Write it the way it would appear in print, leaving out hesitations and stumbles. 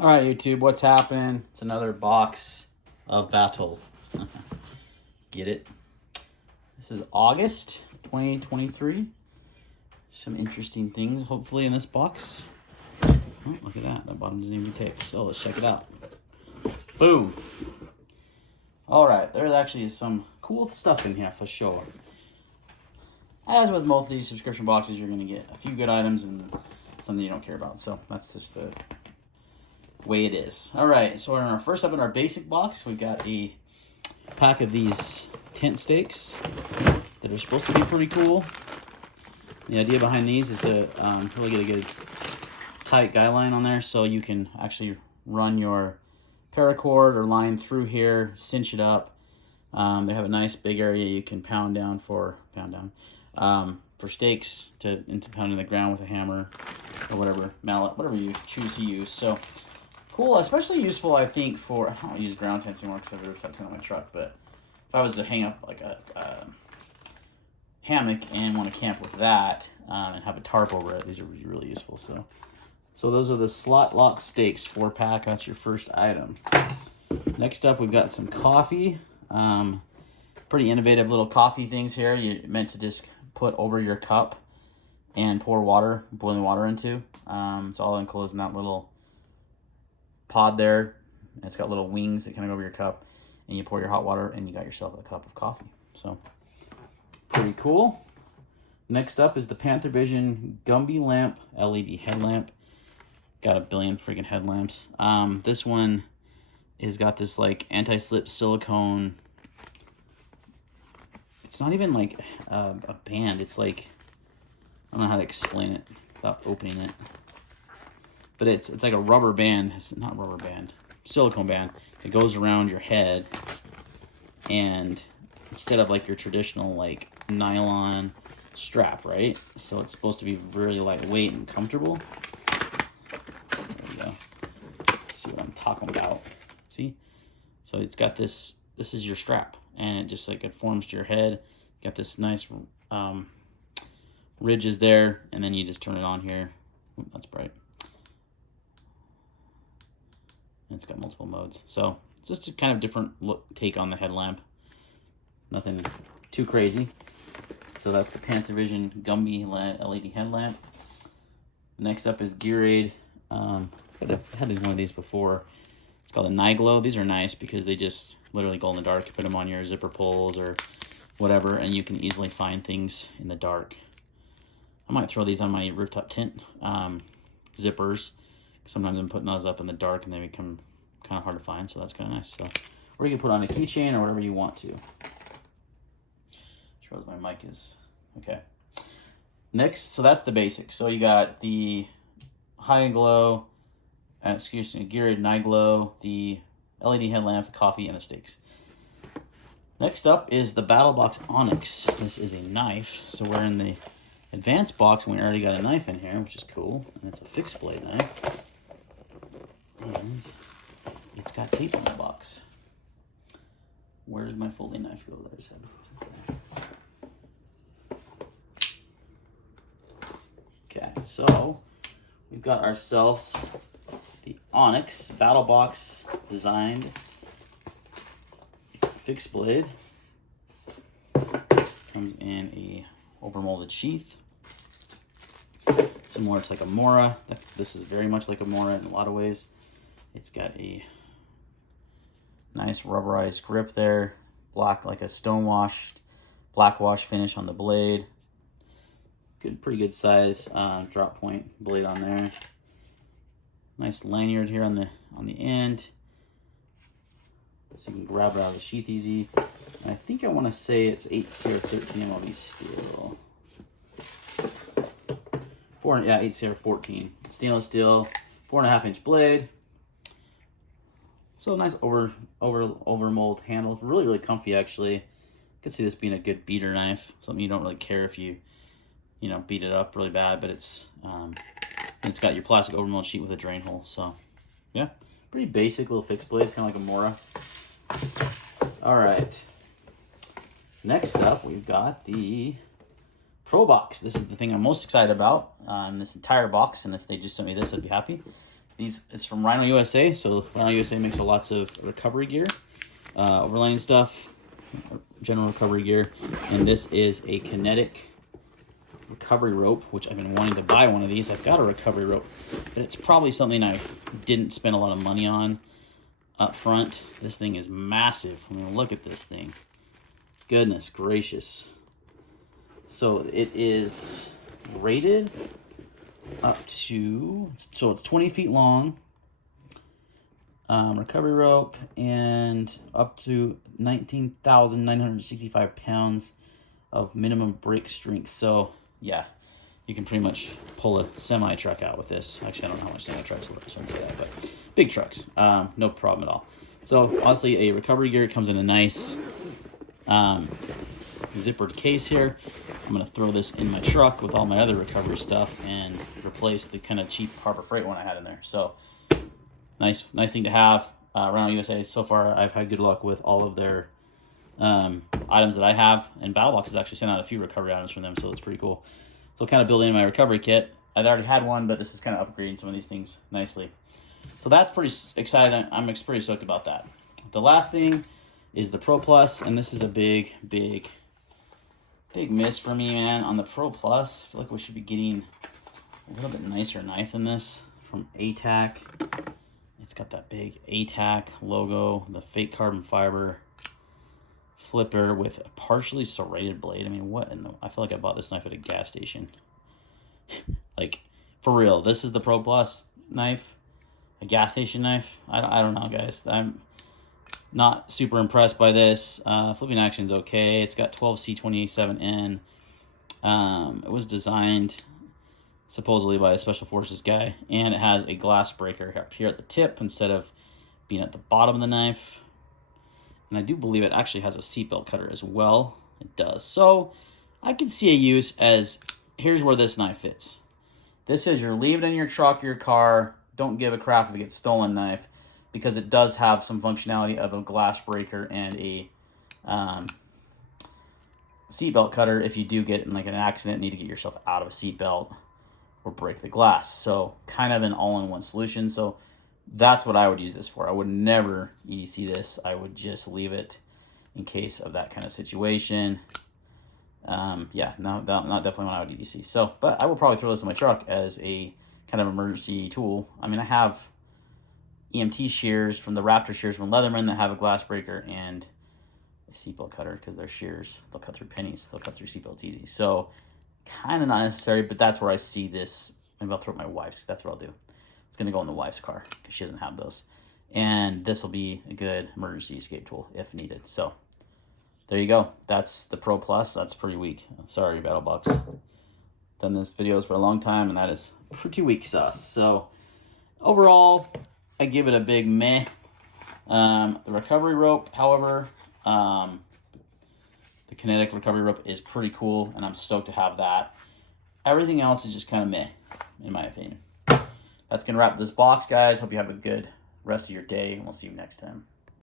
All right, YouTube, what's happening? It's another box of Battle. Get it? This is August 2023. Some interesting things, hopefully, in this box. Oh, look at that. That bottom doesn't even tape. So let's check it out. Boom. All right, there actually is some cool stuff in here for sure. As with most of these subscription boxes, you're going to get a few good items and something you don't care about. So that's just the way it is. All right, so first up in our basic box, we've got a pack of these tent stakes that are supposed to be pretty cool. The idea behind these is to really get a good tight guy line on there, so you can actually run your paracord or line through here, cinch it up. They have a nice big area you can pound down for stakes into pounding the ground with a hammer or whatever, mallet, whatever you choose to use. So cool, especially useful, I think, for, I don't use ground tents anymore because I have a rooftop tent on my truck, but if I was to hang up like a hammock and want to camp with that and have a tarp over it, these are really useful. So those are the slot lock stakes, 4-pack. That's your first item. Next up, we've got some coffee. Pretty innovative little coffee things here. You're meant to just put over your cup and pour water, boiling water into. It's all enclosed in that little pod there. It's got little wings that kind of go over your cup, and you pour your hot water and you got yourself a cup of coffee. So pretty cool. Next up is the Panther Vision Gumby Lamp LED headlamp. Got a billion freaking headlamps. This one has got this like anti-slip silicone. It's not even like a band. It's like, I don't know how to explain it without opening it. But it's like a rubber band. It's not rubber band. Silicone band. It goes around your head. And instead of like your traditional like nylon strap, right? So it's supposed to be really lightweight and comfortable. There we go. See what I'm talking about. See? So it's got this is your strap. And it just like it forms to your head. Got this nice ridges there. And then you just turn it on here. Ooh, that's bright. It's got multiple modes. So it's just a kind of different take on the headlamp. Nothing too crazy. So that's the Panther Vision Gumby LED headlamp. Next up is Gearade. I've had one of these before. It's called a Night Glow. These are nice because they just literally glow in the dark. You put them on your zipper pulls or whatever, and you can easily find things in the dark. I might throw these on my rooftop tent zippers. Sometimes I'm putting those up in the dark and they become kind of hard to find, so that's kind of nice. So, or you can put on a keychain or whatever you want to. Shows my mic is okay. Next, so that's the basics. So you got the high glow, Gearade Night Glow, the LED headlamp, the coffee, and the stakes. Next up is the Battlbox Onyx. This is a knife. So we're in the advanced box and we already got a knife in here, which is cool. And it's a fixed blade knife. And it's got tape on the box. Where did my folding knife go? There's it. Okay, so we've got ourselves the Onyx Battlbox designed fixed blade. Comes in a overmolded sheath. Similar to like a Mora. This is very much like a Mora in a lot of ways. It's got a nice rubberized grip there. Black, like a stonewashed, black wash finish on the blade. Pretty good size drop point blade on there. Nice lanyard here on the end, so you can grab it out of the sheath easy. And I think I want to say it's 8CR13 MLB steel. 8CR14 stainless steel, 4.5-inch blade. So nice over mold handle. It's really comfy actually. I could see this being a good beater knife. Something you don't really care if you beat it up really bad, but it's got your plastic overmold sheet with a drain hole. So yeah, pretty basic little fixed blade, kind of like a Mora. All right. Next up, we've got the Pro Box. This is the thing I'm most excited about in this entire box, and if they just sent me this, I'd be happy. These it's from Rhino USA, so Rhino USA makes lots of recovery gear, overlanding stuff, general recovery gear, and this is a kinetic recovery rope, which I've been wanting to buy one of these. I've got a recovery rope, but it's probably something I didn't spend a lot of money on up front. This thing is massive. I mean, look at this thing. Goodness gracious. So it is rated up to, so it's 20 feet long, recovery rope, and up to 19,965 pounds of minimum brake strength. So yeah, you can pretty much pull a semi truck out with this. Actually, I don't know how much semi trucks are, so I shouldn't say that, but big trucks, no problem at all. So honestly, a recovery gear comes in a nice zippered case here. I'm gonna throw this in my truck with all my other recovery stuff and replace the kind of cheap Harbor Freight one I had in there. So nice thing to have. Around USA, so far I've had good luck with all of their items that I have, and Battlebox has actually sent out a few recovery items from them, so it's pretty cool. So kind of building my recovery kit. I already had one, but this is kind of upgrading some of these things nicely. So that's pretty exciting. I'm pretty stoked about that. The last thing is the Pro Plus, and this is a big miss for me, man. On the Pro Plus, I feel like we should be getting a little bit nicer knife than this from ATAC. It's got that big ATAC logo, the fake carbon fiber flipper with a partially serrated blade. I mean, what in the, I feel like I bought this knife at a gas station. Like, for real, this is the Pro Plus knife, a gas station knife. I don't know, guys. I'm not super impressed by this. Flipping action's okay. It's got 12C27N. It was designed supposedly by a Special Forces guy, and it has a glass breaker up here at the tip instead of being at the bottom of the knife. And I do believe it actually has a seatbelt cutter as well. It does. So I can see a use as, here's where this knife fits. This is your leave it in your truck or your car, don't give a crap if it gets stolen knife, because it does have some functionality of a glass breaker and a seatbelt cutter if you do get in like an accident, need to get yourself out of a seatbelt or break the glass. So kind of an all-in-one solution. So that's what I would use this for. I would never EDC this. I would just leave it in case of that kind of situation. Yeah, not definitely one I would EDC. So, but I will probably throw this in my truck as a kind of emergency tool. I mean, I have EMT shears from the Raptor shears from Leatherman that have a glass breaker and a seatbelt cutter, because they're shears. They'll cut through pennies. They'll cut through seatbelts easy. So kind of not necessary, but that's where I see this. Maybe I'll throw it in my wife's. That's what I'll do. It's going to go in the wife's car because she doesn't have those. And this will be a good emergency escape tool if needed. So there you go. That's the Pro Plus. That's pretty weak. Sorry, Battlebox. Done this videos for a long time, and that is pretty weak sauce. So overall, I give it a big meh. The recovery rope, however, the kinetic recovery rope is pretty cool, and I'm stoked to have that. Everything else is just kind of meh, in my opinion. That's going to wrap this box, guys. Hope you have a good rest of your day, and we'll see you next time.